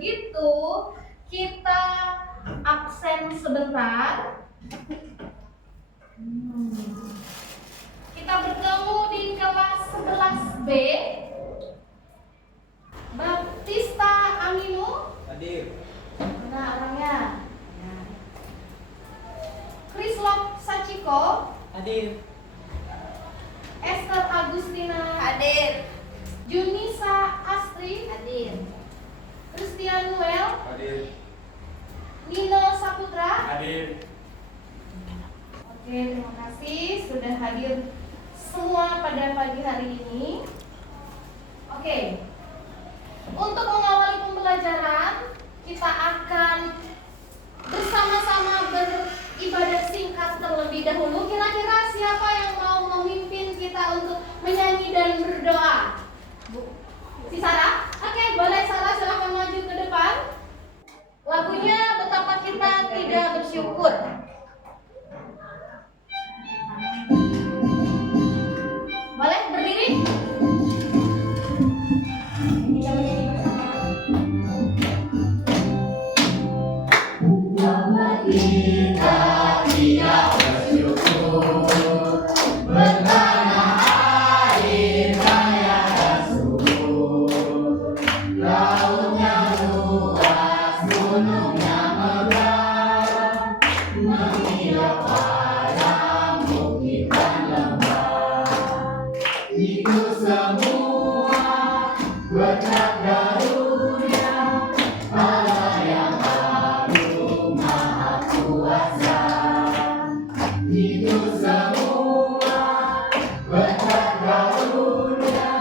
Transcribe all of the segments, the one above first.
begitu, kita absen sebentar. Kita bertemu di kelas 11B. Baptista Aminu. Hadir. Mana orangnya? Krislop Sachiko. Hadir. Esther Agustina. Hadir. Junisa Astri. Hadir. Christian Noel. Hadir. Nino Saputra. Hadir. Oke, terima kasih sudah hadir semua pada pagi hari ini. Oke, untuk mengawali pembelajaran, kita akan bersama-sama beribadah singkat terlebih dahulu. Kira-kira siapa yang mau memimpin kita untuk menyanyi dan berdoa? Si Sarah? Oke, boleh Sarah, silakan maju ke depan. Lagunya Betapa Kita Tidak Bersyukur. Boleh berdiri? Kita menyanyi bersama. Betapa kita tidak bersyukur, bertanah air kaya dan subur, lautnya luas, gunungnya megah, menghijau padang bukit dan lembah. Itu semua berkat karunia Allah yang agung maha kuasa. Itu semua berkat karunia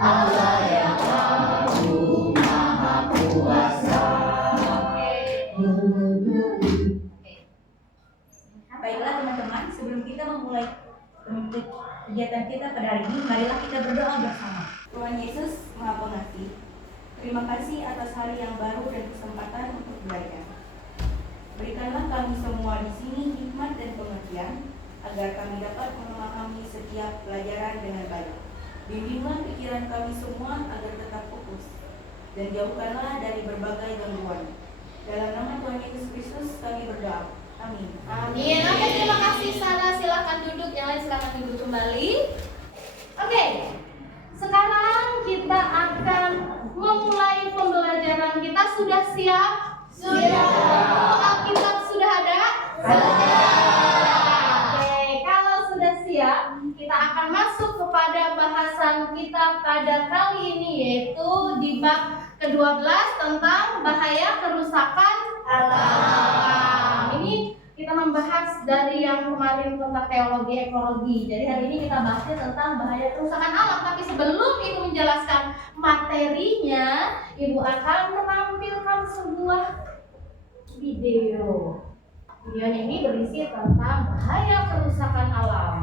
Allah yang agung maha kuasa. Baiklah teman-teman, sebelum kita memulai kegiatan kita pada hari ini, marilah kita berdoa bersama. Tuhan Yesus Maha Pengasih, terima kasih atas hari yang baru dan kesempatan untuk belajar. Berikanlah kami semua di sini hikmat dan pengertian, agar kami dapat memahami setiap pelajaran dengan baik. Bimbinglah pikiran kami semua agar tetap fokus, dan jauhkanlah dari berbagai gangguan. Dalam nama Tuhan Yesus Kristus kami berdoa. Amin. Amin. Oke, terima kasih Sarah. Silakan duduk, yang lain silakan duduk kembali. Oke, sekarang kita akan memulai pembelajaran kita. Sudah siap? Sudah. Alkitab sudah ada? Oke, kalau sudah siap, kita akan masuk kepada bahasan kita pada kali ini, yaitu di bab ke-12 tentang bahaya kerusakan alam. Ini kita membahas dari yang kemarin tentang teologi ekologi. Jadi hari ini kita bahasnya tentang bahaya kerusakan alam. Tapi sebelum Ibu menjelaskan materinya, Ibu akan menampilkan sebuah video. Videonya ini berisi tentang bahaya kerusakan alam.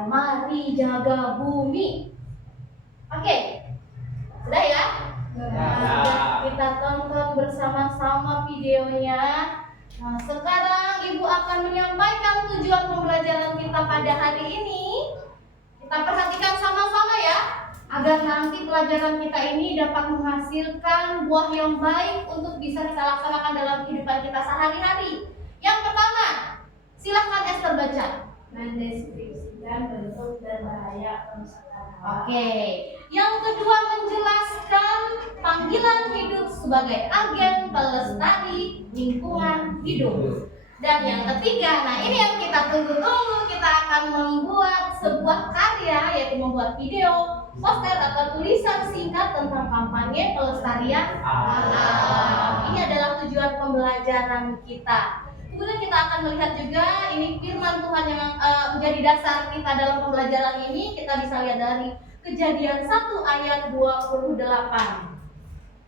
Mari jaga bumi. Oke, sudah ya? Sudah. Kita tonton bersama-sama videonya. Nah, sekarang Ibu akan menyampaikan tujuan pembelajaran kita pada hari ini. Kita perhatikan sama-sama ya, agar nanti pelajaran kita ini dapat menghasilkan buah yang baik untuk bisa kita laksanakan dalam kehidupan kita sehari-hari. Yang pertama, silahkan Esther baca. Mendeskripsikan bentuk dan bahaya kerusakan alam. Oke. Yang kedua, menjelaskan panggilan hidup sebagai agen pelestari lingkungan hidup. Dan yang ketiga, nah ini yang kita tunggu-tunggu, kita akan membuat sebuah karya, yaitu membuat video, poster atau tulisan singkat tentang kampanye pelestarian alam. Ini adalah tujuan pembelajaran pembelajaran kita. Kemudian kita akan melihat juga ini firman Tuhan yang menjadi dasar kita dalam pembelajaran ini. Kita bisa lihat dari Kejadian 1 ayat 28.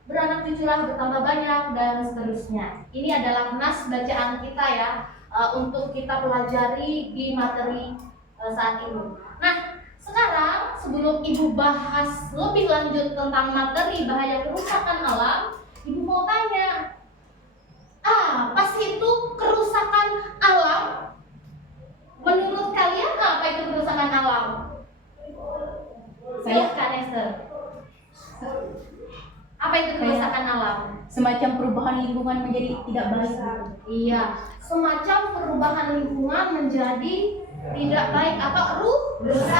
Beranak cuculah bertambah banyak dan seterusnya. Ini adalah nas bacaan kita ya, untuk kita pelajari di materi saat ini. Nah, sekarang sebelum Ibu bahas lebih lanjut tentang materi bahaya kerusakan alam, Ibu mau tanya, apa sih itu kerusakan alam? Menurut kalian apa itu kerusakan alam? Silahkan Esther. Apa itu kerusakan alam? Semacam perubahan lingkungan menjadi tidak baik. Iya, semacam perubahan lingkungan menjadi tidak baik atau rusak.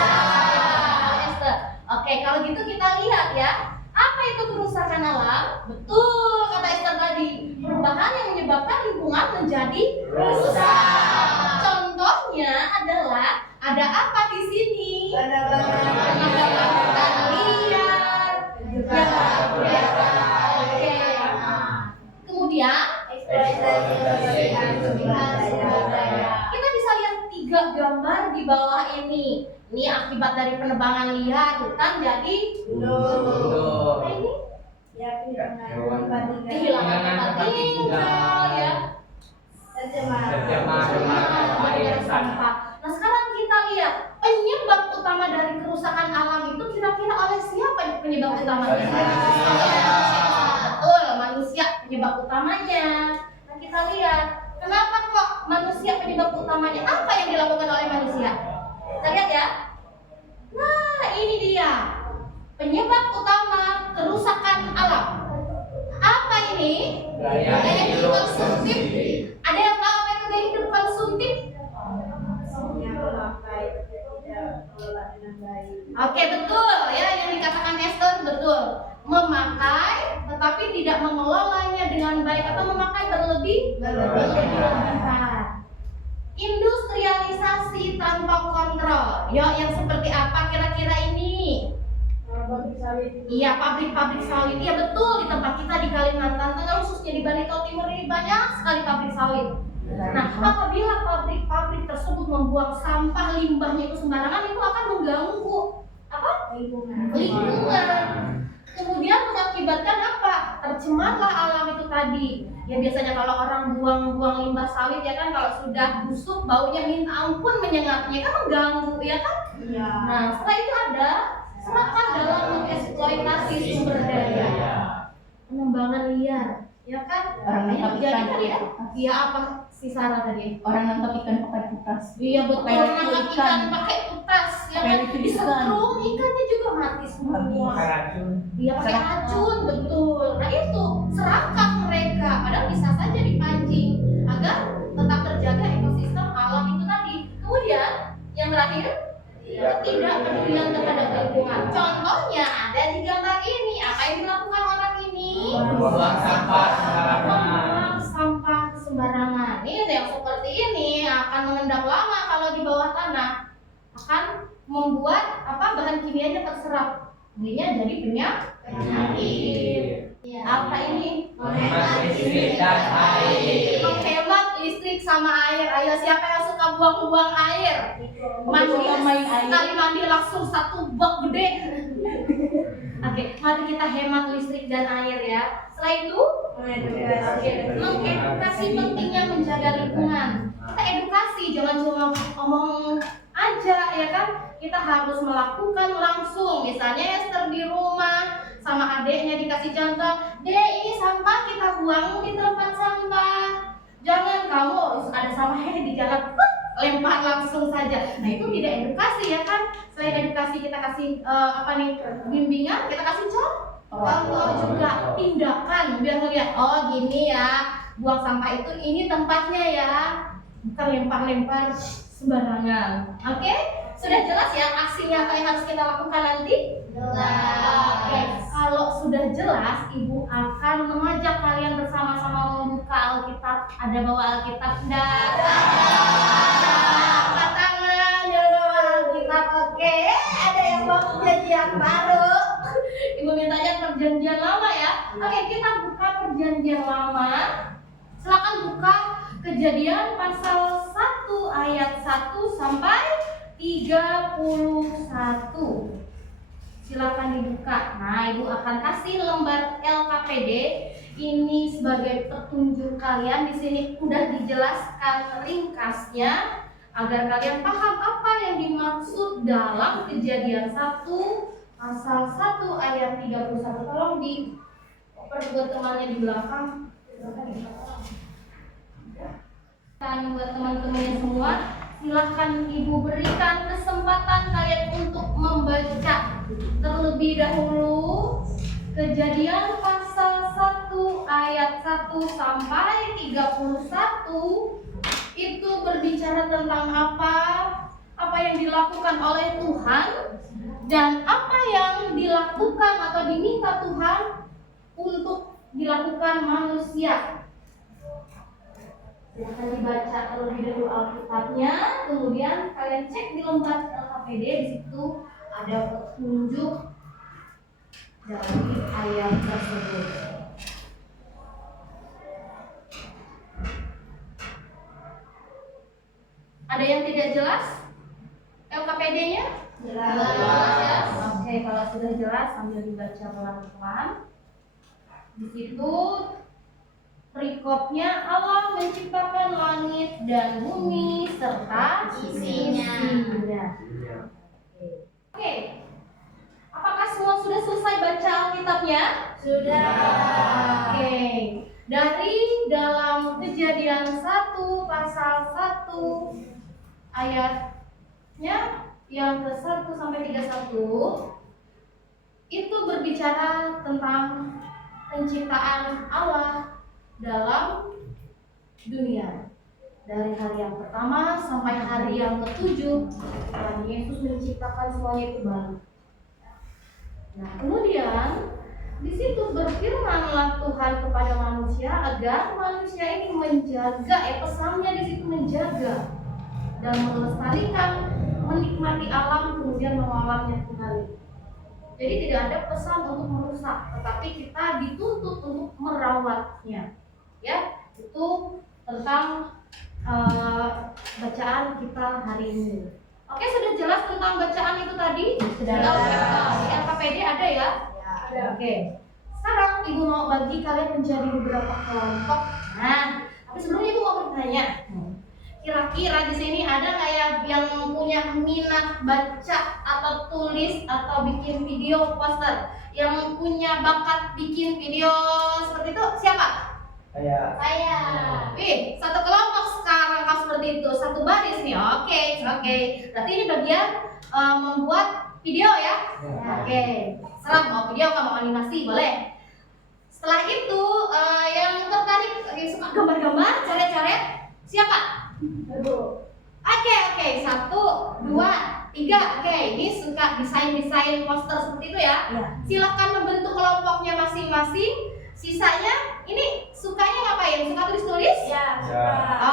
Esther. Oke, kalau gitu kita lihat ya. Apa itu kerusakan alam? Betul kata Esther tadi. Perubahan yang menyebabkan lingkungan menjadi rusak. Contohnya adalah ada apa di sini? Ada hutan liar. Oke. Kemudian kita bisa lihat 3 gambar di bawah ini. Ini akibat dari penebangan liar, hutan jadi Loh. ini Hewan. kehilangan tempat tinggal ya. Tercemar. Gara-gara sampah. Nah sekarang kita lihat penyebab utama dari kerusakan alam itu kira-kira oleh siapa penyebab utamanya? Betul, manusia penyebab utamanya. Nah kita lihat kenapa kok manusia penyebab utamanya? Apa yang dilakukan oleh manusia? Kita lihat ya. Nah ini dia penyebab utama kerusakan alam. Apa ini? Gaya hidup konsumtif. Ada yang tahu apa itu gaya hidup konsumtif? Oke betul ya, yang dikatakan Esther betul. Memakai tetapi tidak mengelolanya dengan baik atau memakai berlebihan. Industrialisasi tanpa kontrol. Ya, yang seperti apa kira-kira ini? Iya, pabrik-pabrik sawit. Iya betul, di tempat kita di Kalimantan Tengah, khususnya di Bali Jawa Timur ini banyak sekali pabrik sawit. Nah, apabila pabrik-pabrik tersebut membuang sampah limbahnya itu sembarangan, itu akan mengganggu apa? Lingkungan. Kemudian mengakibatkan apa? Tercemarlah alam itu tadi. Ya biasanya kalau orang buang-buang limbah sawit ya kan, kalau sudah busuk baunya minta ampun menyengatnya kan mengganggu ya kan? Iya. Nah, setelah itu ada serakah dalam mengeksploitasi sumber daya, pengembangan liar, ya kan? Orang nangkap Jadi ikan. kan ya? Iya apa si Sarah tadi? Orang nangkap ikan pakai tutas. Iya betul, Pakai nangkap ikan. ikan pakai tutas, ya Pakai kan? ikan. Disetrum ikannya juga mati semua. Iya pakai racun, betul. Nah itu serakah mereka, padahal bisa saja dipancing agar tetap terjaga ekosistem alam itu tadi. Kemudian yang terakhir, ketidakpedulian terhadap lingkungan. Contohnya ada di gambar ini. Apa yang dilakukan orang ini? Membuang sampah sembarangan. Membuang sampah sembarangan. Ini yang seperti ini akan mengendap lama kalau di bawah tanah. Akan membuat bahan kimianya terserap. Jadinya jadi penyakit. Apa ini? Menghemat listrik dan air. Menghemat listrik sama air. Ayo siapa yang suka buang-buang air? Mandi Main air. sekali mandi langsung 1 bak gede. Oke, mari kita hemat listrik dan air ya. Setelah itu, mengedukasi pentingnya menjaga lingkungan. Kita edukasi, jangan cuma ngomong aja ya kan. Kita harus melakukan langsung. Misalnya Esther di rumah sama adeknya dikasih contoh, "Dek, ini sampah kita buang di tempat sampah. Jangan kamu ada sampahnya di jalan, lempar langsung saja." Nah itu tidak edukasi ya kan. Selain edukasi kita kasih bimbingan, kita kasih contoh juga tindakan biar ngeliat, oh gini ya, buang sampah itu ini tempatnya ya, bukan lempar-lempar sembarangan. Oke, sudah jelas ya aksi nyata yang harus kita lakukan nanti? Jelas. Oke, kalau sudah jelas, Ibu akan mengajak kalian bersama-sama membuka Alkitab. Ada bawa Alkitab? Tidak. Angkat tangan, yang bawa Alkitab. Oke, ada yang bawa perjanjian baru. Ibu mintanya perjanjian lama ya. Oke, kita buka perjanjian lama. Silakan buka Kejadian pasal 1 ayat 1 sampai 31. Silakan dibuka. Nah, Ibu akan kasih lembar LKPD ini sebagai petunjuk kalian. Di sini udah dijelaskan ringkasnya agar kalian paham apa yang dimaksud dalam Kejadian 1 pasal 1 ayat 31. Tolong buat temannya di belakang. Dan buat teman-teman semua, silahkan Ibu berikan kesempatan kalian untuk membaca terlebih dahulu Kejadian pasal 1 ayat 1 sampai 31. Itu berbicara tentang apa yang dilakukan oleh Tuhan dan apa yang dilakukan atau diminta Tuhan untuk dilakukan manusia. Silahkan dibaca terlebih dahulu Alkitabnya, kemudian kalian cek di lembar LKPD. Di situ ada petunjuk dari ayat tersebut. Ada yang tidak jelas LKPD-nya? Jelas ya. Oke, kalau sudah jelas sambil dibaca pelan-pelan. Di situ perikopnya, Allah menciptakan langit dan bumi serta isinya. Oke. Apakah semua sudah selesai baca Alkitabnya? Sudah. Oke. Dari dalam Kejadian 1 pasal 1 ayatnya yang ke-1 sampai 31 itu berbicara tentang penciptaan Allah dalam dunia. Dari hari yang pertama sampai hari yang ke-7, Tuhan Yesus menciptakan semuanya itu baru. Nah, kemudian di situ berfirmanlah Tuhan kepada manusia agar manusia ini menjaga, pesannya di situ menjaga dan melestarikan, menikmati alam, kemudian mengolahnya kembali. Jadi tidak ada pesan untuk merusak, tetapi kita dituntut untuk merawatnya. Ya, itu tentang bacaan kita hari ini. Oke, sudah jelas tentang bacaan itu tadi? Sudah. Di LKPD ada ya? Ya. Oke. Sekarang Ibu mau bagi kalian menjadi beberapa kelompok. Nah, tapi sebelumnya Ibu mau bertanya. Kira-kira di sini ada nggak yang punya minat baca atau tulis atau bikin video poster? Yang punya bakat bikin video seperti itu siapa? Saya. Satu kelompok sekarang kalau seperti itu, satu baris nih. Oke. Berarti ini bagian membuat video ya? Oke. Serang mau video, mau animasi boleh. Setelah itu yang tertarik suka gambar-gambar, coret-coret, siapa? Oke. 1, 2, 3. Oke, ini suka desain poster seperti itu ya? Silakan membentuk kelompoknya masing-masing. Sisanya ini sukanya ngapain? Suka tulis-tulis? Ya.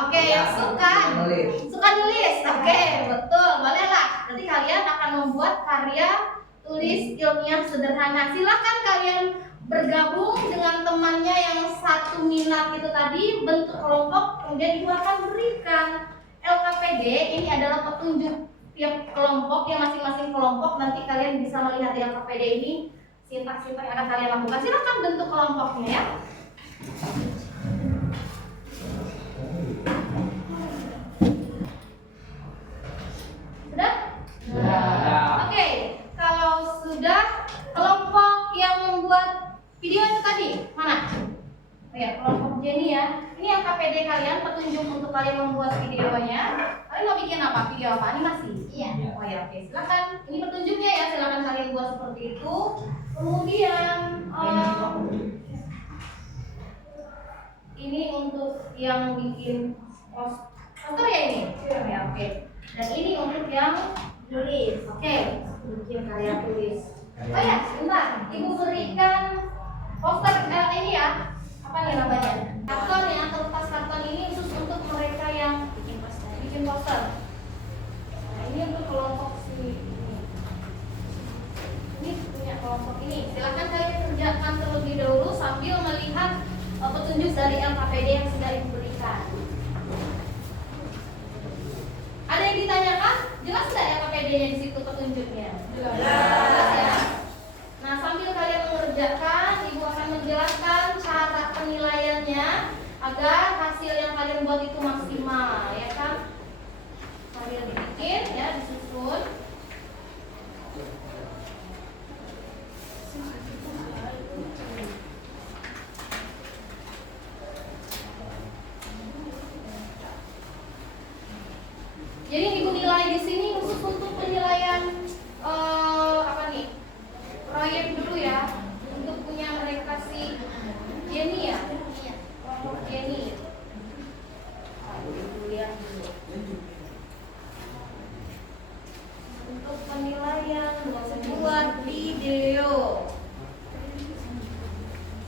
Oke, yang suka nulis. Oke, betul. Bolehlah. Nanti kalian akan membuat karya tulis ilmiah sederhana. Silakan kalian bergabung dengan temannya yang satu minat itu tadi, bentuk kelompok, kemudian Ibu akan berikan LKPD. Ini adalah petunjuk tiap kelompok, yang masing-masing kelompok nanti kalian bisa melihat di LKPD ini sintak-sintak yang akan kalian lakukan. Silakan bentuk kelompoknya ya. Sudah? Oke, kalau sudah, kelompok yang membuat video itu tadi mana? Oh ya, kelompok Jenny ya. Ini yang KPD kalian, petunjuk untuk kalian membuat videonya. Kalian mau bikin apa? Video apa? Animasi? Iya. Oh ya, oke. Silakan. Ini petunjuknya ya. Silakan kalian buat seperti itu. Kemudian ini untuk yang bikin poster ya ini. Ya, oke. Dan ini untuk yang tulis. Oke, bikin karya tulis. Oh ya, sebentar. Ibu berikan poster ini ya. Apa nih namanya? Karton ya, kertas karton ini khusus untuk mereka yang bikin poster. Nah, ini untuk kelompok sini. Ini punya kelompok ini. Silakan kalian kerjakan terlebih dahulu sambil melihat petunjuk dari LKPD yang sudah Ibu berikan. Ada yang ditanyakan? Jelas tidak LKPD-nya di situ petunjuknya? Jelas ya. Nah, sambil kalian mengerjakan, Ibu akan menjelaskan cara penilaiannya agar hasil yang kalian buat itu maksimal, ya kan? Sambil dibikin, ya, disusun. Jadi Ibu nilai di sini khusus untuk penilaian apa nih? Proyek dulu ya, untuk punya mereka si Jenny ya. Kelompok Jenny. Ibu lihat dulu. Untuk penilaian buat video.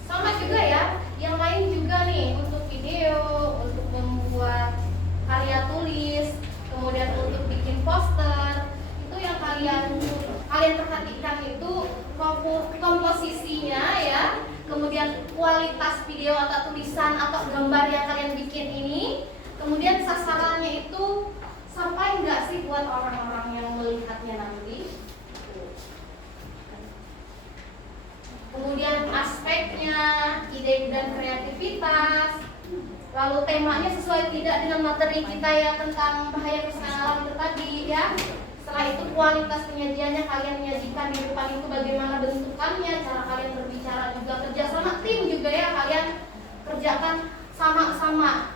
Sama juga ya, yang lain juga nih untuk video, untuk membuat karya tulis, kemudian untuk bikin poster. Itu yang kalian perhatikan itu komposisinya ya, kemudian kualitas video atau tulisan atau gambar yang kalian bikin ini, kemudian sasarannya itu sampai nggak sih buat orang-orang yang melihatnya nanti. Kemudian aspeknya, ide dan kreativitas, lalu temanya sesuai tidak dengan materi kita ya tentang bahaya kerusakan alam itu tadi ya. Setelah itu kualitas penyajiannya, kalian menyajikan di depan itu bagaimana bentukannya, cara kalian berbicara juga, kerja sama tim juga ya, kalian kerjakan sama-sama.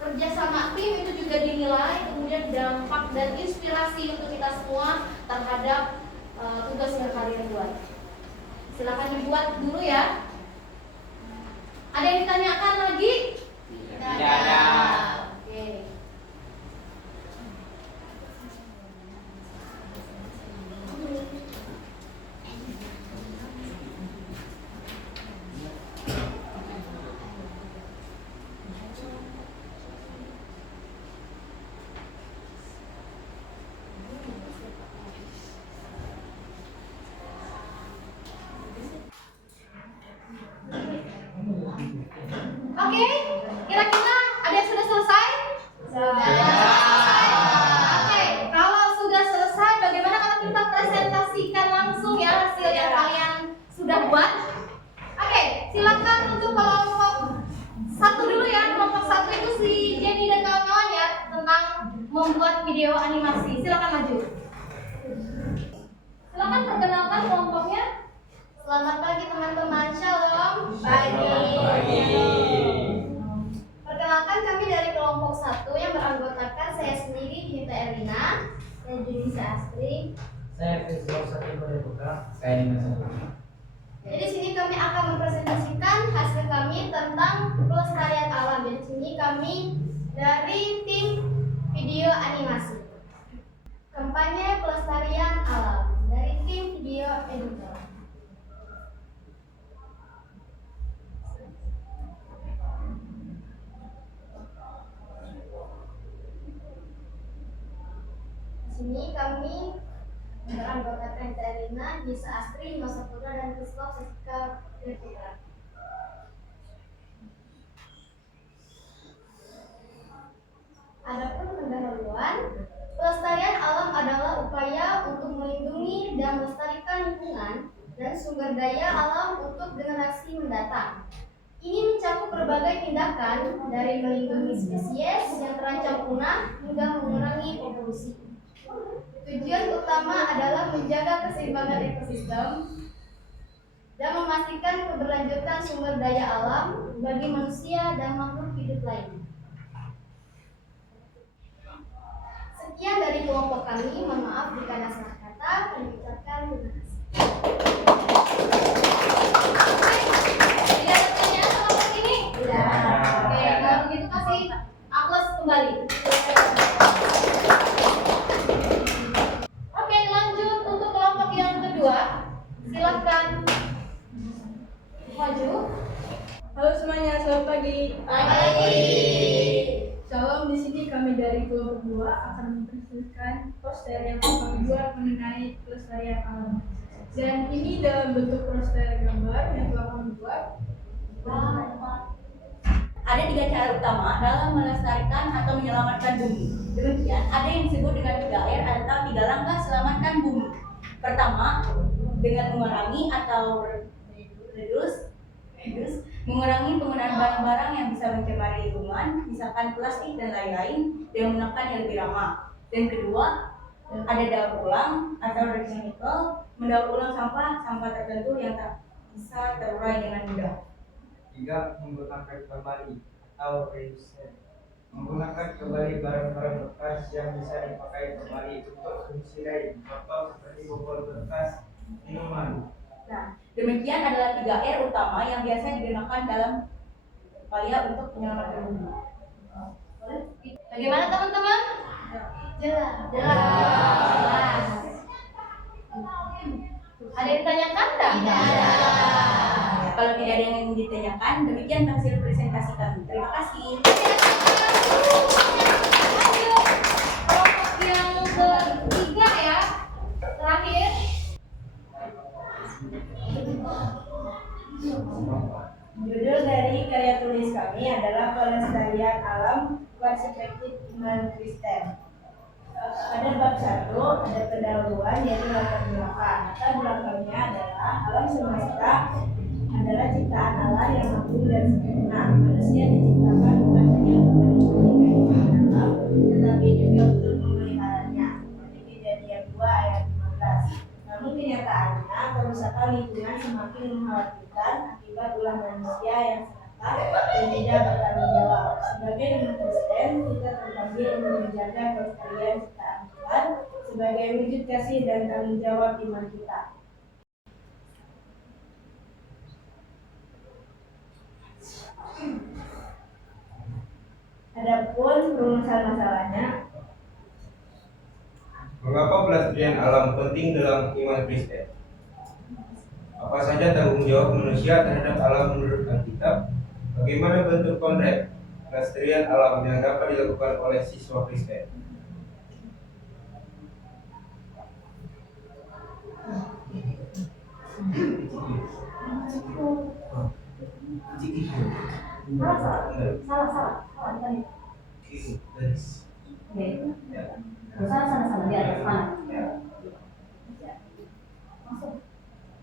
Kerja sama tim itu juga dinilai, kemudian dampak dan inspirasi untuk kita semua terhadap tugas yang kalian buat. Silakan dibuat dulu ya. Ada yang ditanyakan lagi? Tidak ada. Oke. Oke, kira-kira ada yang sudah selesai? Oke, kalau sudah selesai, bagaimana kalau kita presentasikan langsung ya hasil yang kalian sudah buat? Oke, silakan untuk kelompok satu dulu ya. Kelompok satu itu si Jenny dan kawan-kawan ya, tentang membuat video animasi. Silakan maju. Silakan perkenalkan kelompoknya. Selamat pagi teman-teman, shalom. Perkenalkan, kami dari kelompok 1 yang beranggotakan saya sendiri Dinita Erlina, saya Junisa Astri. Saya Fisiko Sati Buka. Saya Dimas. Jadi sini kami akan mempresentasikan hasil kami tentang pelestarian alam. Jadi sini kami dari tim video animasi. Kampanye pelestarian alam dari tim video editor. Di sini kami beranggotakan Erlina, Nisa Astri, Masa Putra, dan Kristof Sesika Putra. Adapun pendahuluan, pelestarian alam adalah upaya untuk melindungi dan melestarikan lingkungan dan sumber daya alam untuk generasi mendatang. Ini mencakup berbagai tindakan dari melindungi spesies yang terancam punah hingga mengurangi polusi. Tujuan utama adalah menjaga keseimbangan ekosistem dan memastikan keberlanjutan sumber daya alam bagi manusia dan makhluk hidup lain. Sekian dari kelompok kami, mohon maaf jika ada salah kata. Kami ucapkan terima kasih. Tidak ada pertanyaan kelompok ini? Tidak. Oke, kalau begitu kasih aplaus kembali. Oke, lanjut untuk kelompok yang kedua. Silakan maju. Halo semuanya, selamat pagi. Pagi. Shalom, di sini kami dari kelompok 2 akan mempresentasikan poster yang kami buat mengenai pelestarian alam. Dan ini dalam bentuk poster gambar yang telah kami buat. Ada 3 cara utama dalam melestarikan atau menyelamatkan bumi. Demikian, ada yang disebut dengan 3R atau 3 langkah selamatkan bumi. Pertama, dengan mengurangi atau reduce, mengurangi penggunaan barang-barang yang bisa mencemari lingkungan, misalkan plastik dan lain-lain, dan menggunakan yang lebih ramah. Dan kedua, ada daur ulang atau recycle, mendaur ulang sampah tertentu yang tak bisa terurai dengan mudah. 3. Menggunakan kembali atau reuse. Menggunakan kembali barang-barang bekas yang bisa dipakai kembali untuk fungsi lain, contoh seperti botol bekas minuman. Nah, demikian adalah 3R utama yang biasa digunakan dalam upaya untuk menyelamatkan bumi. Bagaimana teman-teman? Jelas. Jelas. Ada yang ditanyakan enggak? Tidak ada. Kalau tidak ada yang ingin ditanyakan, demikian hasil presentasi kami. Terima kasih. Lanjut. Kelompok yang ketiga ya. Terakhir. Judul dari karya tulis kami adalah Pelestarian Alam Perspektif Iman Kristen. Pada bab 1 ada pendahuluan yaitu latar belakang. Latar belakangnya adalah alam semesta adalah ciptaan Allah yang agung dan sempurna. Manusia diciptakan bukan hanya untuk menikmati keindahan alam, tetapi juga untuk memeliharanya. Seperti Kejadian 2 ayat 15. Namun kenyataannya kerusakan lingkungan semakin mengkhawatirkan akibat ulah manusia yang serakah dan tidak bertanggung jawab. Sebagai umat Kristen, kita terpanggil untuk menjaga kelestarian ciptaan Tuhan sebagai wujud kasih dan tanggung jawab iman kita. Adapun rumusan masalahnya, mengapa pelestarian alam penting dalam iman Kristen? Apa saja tanggung jawab manusia terhadap alam menurut Alkitab? Bagaimana bentuk kontrak pelestarian alam yang dapat dilakukan oleh siswa Kristen? Salah. Sana di atas mana?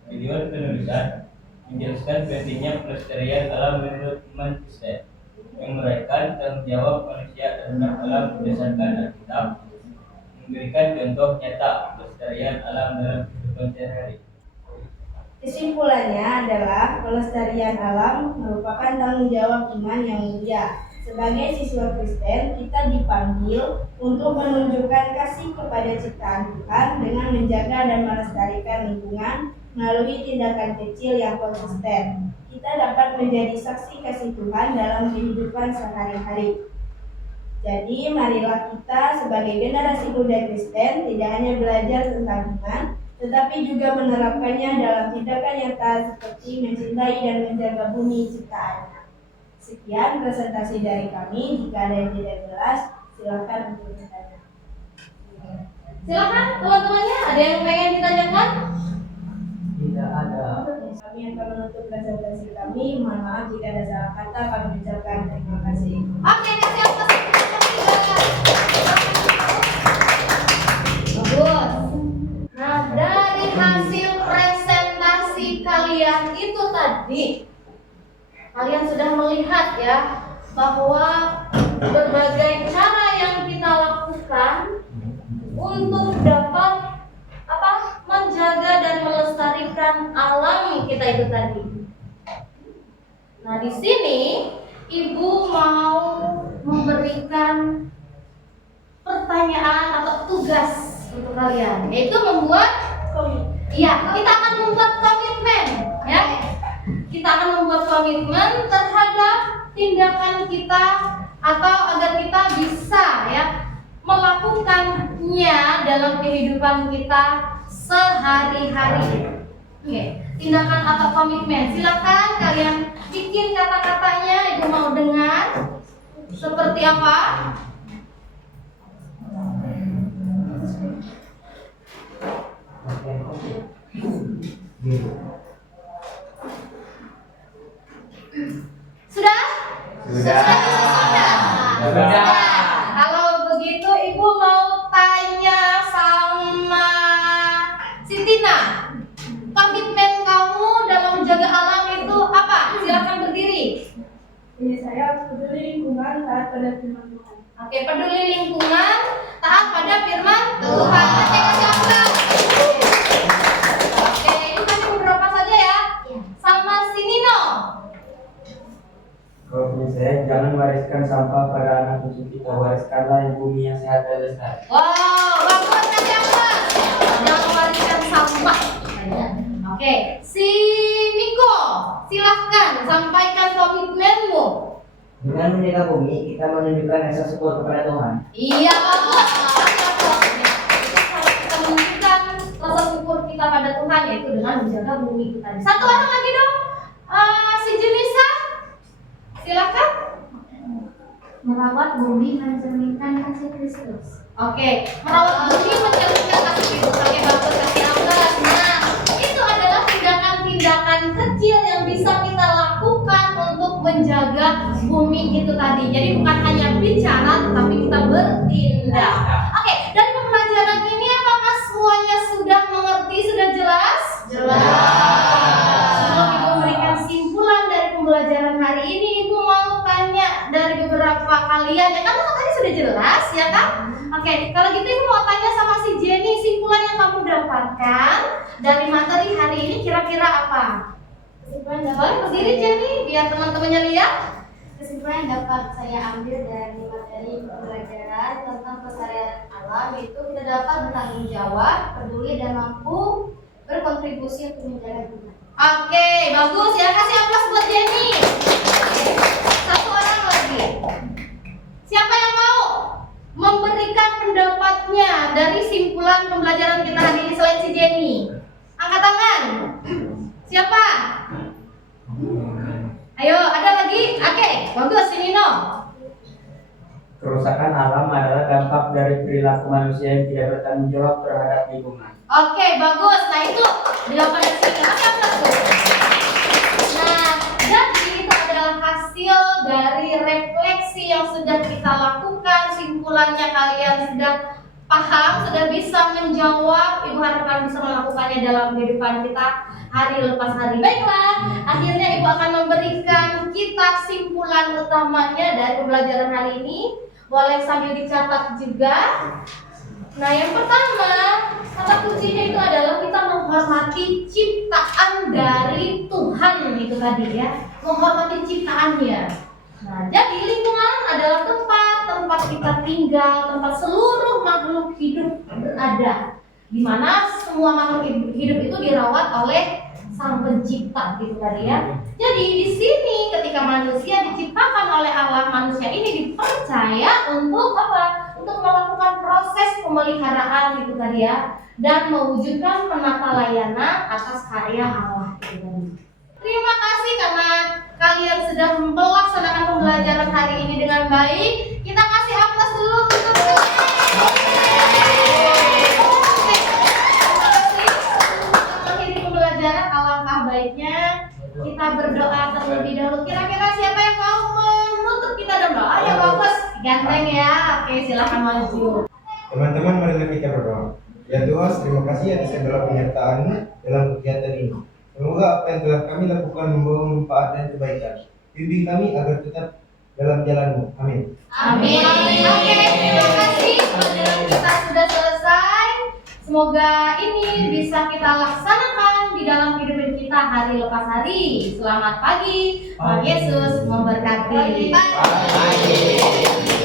Video penulisan menjelaskan pentingnya pelestarian alam menurut iman Kristen, yang merayakan tanggung jawab manusia terhadap alam berdasarkan Alkitab, memberikan contoh nyata pelestarian alam dalam kehidupan sehari-hari. kesimpulannya adalah pelestarian alam merupakan tanggung jawab iman yang mulia. Sebagai siswa Kristen, kita dipanggil untuk menunjukkan kasih kepada ciptaan Tuhan dengan menjaga dan melestarikan lingkungan melalui tindakan kecil yang konsisten. Kita dapat menjadi saksi kasih Tuhan dalam kehidupan sehari-hari. Jadi, marilah kita sebagai generasi muda Kristen tidak hanya belajar tentang iman, tetapi juga menerapkannya dalam tindakan nyata seperti mencintai dan menjaga bumi ciptaannya. Sekian presentasi dari kami. Jika ada yang tidak jelas, silakan untuk bertanya. Silakan teman-temannya, ada yang pengen ditanyakan? Tidak ada. Kami akan menutup presentasi kami. Mohon maaf jika ada salah kata. Kami ucapkan terima kasih. Oke, kasih apa sih? Bagus. Nah, dari hasil presentasi kalian itu tadi, kalian sudah melihat ya bahwa berbagai cara yang kita lakukan untuk dapat menjaga dan melestarikan alam kita itu tadi. Nah, di sini Ibu mau memberikan pertanyaan atau tugas untuk kalian, yaitu membuat Iya, kita akan membuat komitmen ya. Kita akan membuat komitmen terhadap tindakan kita atau agar kita bisa ya melakukannya dalam kehidupan kita sehari-hari. Oke, tindakan atau komitmen. Silakan kalian bikin kata-katanya. Ibu mau dengar seperti apa? Sudah? Sudah. Kalau begitu Ibu mau tanya sama Sintina. Komitmen kamu dalam menjaga alam itu apa? Silakan berdiri. Ini saya peduli lingkungan taat pada firman Tuhan. Oke, peduli lingkungan, taat pada firman Tuhan. Oke, kasih aplaus. Oke, itu kasih beberapa saja ya. Sama si Nino. Kalau punya saya, jangan wariskan sampah pada anak cucu kita, wariskanlah yang bumi yang sehat dan lestari. Wow, bagus, kasih aplaus. Jangan wariskan sampah. Oke, si Niko, silahkan sampaikan komitmenmu. Dengan menjaga bumi, kita menunjukkan rasa syukur kepada Tuhan. Iya, bagus. Kita menunjukkan rasa syukur kita pada Tuhan, yaitu dengan menjaga bumi kita. Satu orang lagi dong, si Jenisa, silakan. Merawat bumi mencerminkan kasih Kristus. Oke, merawat bumi mencerminkan kasih Kristus. Oke, bagus, kasih aplaus. Nah, itu adalah tindakan-tindakan kecil yang bisa kita lakukan untuk menjaga bumi itu tadi. Jadi bukan hanya bicara, tapi kita bertindak. Oke, dari pembelajaran ini apakah semuanya sudah mengerti, sudah jelas? Sebelum Ibu memberikan simpulan dari pembelajaran hari ini, Ibu mau tanya dari beberapa kalian. Ya kan tadi sudah jelas, ya kan? Oke, kalau gitu Ibu mau tanya sama si Jenny, simpulan yang kamu dapatkan dari materi hari ini kira-kira apa? Boleh berdiri Jenny, biar teman-temannya lihat. Kesimpulan yang dapat saya ambil dari materi pembelajaran tentang pelestarian alam itu kita dapat bertanggung jawab, peduli dan mampu berkontribusi untuk menjaga lingkungan. Oke, bagus ya. Kasih aplaus buat Jenny. Satu orang lagi. Siapa yang mau memberikan pendapatnya dari simpulan pembelajaran kita hari ini selain si Jenny? Angkat tangan. Siapa? Ayo, ada lagi? Oke, bagus si Nino. Kerusakan alam adalah dampak dari perilaku manusia yang tidak bertanggung jawab terhadap lingkungan. Oke, bagus. Nah itu dilakukan dari sini. Kasih aplaus tuh. Nah, jadi itu adalah hasil dari refleksi yang sudah kita lakukan. Simpulannya kalian sudah paham, sudah bisa menjawab. Ibu harapkan bisa melakukannya dalam kehidupan kita hari lepas hari. Baiklah, akhirnya Ibu akan memberikan kita simpulan utamanya dari pembelajaran hari ini. Boleh sambil dicatat juga. Nah, yang pertama, kata kuncinya itu adalah kita menghormati ciptaan dari Tuhan itu tadi ya. Menghormati ciptaannya. Nah, jadi lingkungan adalah tempat kita tinggal, tempat seluruh makhluk hidup berada. Di mana semua makhluk hidup itu dirawat oleh Sang Pencipta gitu tadi ya. Jadi di sini ketika manusia diciptakan oleh Allah, manusia ini dipercaya untuk apa? Untuk melakukan proses pemeliharaan gitu tadi ya, dan mewujudkan penata layanan atas karya Allah gitu tadi. Terima kasih karena kalian sudah melaksanakan pembelajaran hari ini dengan baik. Kita kasih aplaus dulu untuk pembelajaran. Alangkah baiknya kita berdoa terlebih dahulu. Kira-kira siapa yang mau menutup kita dengan doa? Ya bagus, ganteng ya. Oke, silakan maju. Teman-teman, marilah kita berdoa. Ya Tuhan, terima kasih atas segala penyertaan-Mu dalam kegiatan ini. Semoga apa yang telah kami lakukan membawa manfaat dan kebaikan. Bimbing kami agar tetap dalam jalan-Mu. Amin. Amin. Oke, terima kasih. Pembelajaran kita sudah selesai. Semoga ini bisa kita laksanakan di dalam kehidupan kita hari lepas hari. Selamat pagi. Tuhan Yesus memberkati. Bye.